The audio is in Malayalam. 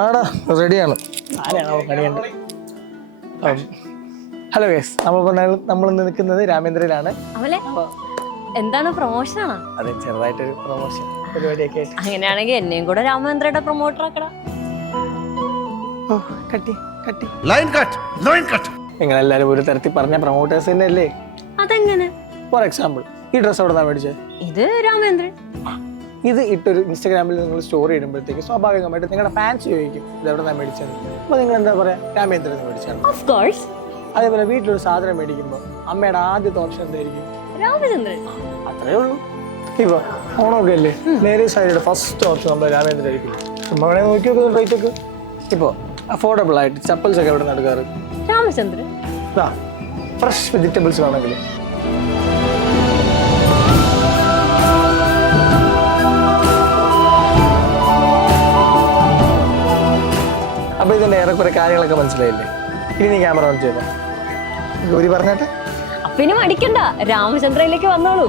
ആടാ റെഡിയാണ്. ഹലോ ഗൈസ്, നമ്മൾ നിൽക്കുന്നത് രാമേന്ദ്രയിലാണ്. എന്താണ് പ്രൊമോഷനാണോ? അതെ, ചെറുതായിട്ടൊരു പ്രൊമോഷൻ പരിപാടിയൊക്കെ ആയിട്ട്. അങ്ങനെയാണെങ്കിൽ എന്നെയും കൂടെ രാമേന്ദ്രയുടെ പ്രൊമോട്ടർ ആക്കടാ. നിങ്ങളെല്ലാരും ഒരു തരത്തിൽ പറഞ്ഞ പ്രൊമോട്ടേഴ്സ് തന്നെ അല്ലേ? അതെങ്ങനെ? ഫോർ എക്സാമ്പിൾ, ഈ ഡ്രസ്സ് എവിടെ നിന്നാണ് മേടിച്ചത്? ഇത് രാമേന്ദ്രൻ. ഇത് ഇട്ടൊരു ഇൻസ്റ്റാഗ്രാമിൽ നിങ്ങൾ സ്റ്റോറി ഇടുമ്പോഴത്തേക്ക് സ്വാഭാവികമായിട്ട് നിങ്ങളുടെ ഫാൻസ് ചോദിക്കും ഇത് എവിടെ നിന്നാണ് മേടിച്ചത്. അപ്പോൾ നിങ്ങൾ എന്താ പറയാ? രാമേന്ദ്രൻ മേടിച്ചാണ്. Of course. അതേപോലെ വീട്ടിലൊരു സാധനം മേടിക്കുമ്പോൾ അമ്മയുടെ ആദ്യത്തെ ഓപ്ഷൻ എന്തായിരിക്കും? രാമചന്ദ്രൻ. അത്രേ ഉള്ളൂ. ഇപ്പൊ ഓണമൊക്കെ അല്ലേ, നേരെ സൈഡിയുടെ ഫസ്റ്റ് ഓപ്ഷൻ നമ്മൾ രാമേന്ദ്രൻ ആയിരിക്കും. ചുമ്മാ വേണേ നോക്കി നോക്കുന്നത് റേറ്റ് ഒക്കെ. ഇപ്പോൾ അഫോർഡബിൾ ആയിട്ട് ചപ്പൽസ് ഒക്കെ എവിടെ നിന്ന് എടുക്കാറ്? രാമചന്ദ്രൻ. ഫ്രഷ് വെജിറ്റബിൾസ് ആണെങ്കിൽ അപ്പൊ ഇതിന്റെ ഏറെക്കുറെ കാര്യങ്ങളൊക്കെ മനസ്സിലായില്ലേ? ഇനി നീ ക്യാമറ ഓൺ ചെയ്തോ. ഗൗരി പറഞ്ഞാട്ടെ. അപ്പൊ ഇനി മടിക്കണ്ട, രാമചന്ദ്രയിലേക്ക് വന്നോളൂ.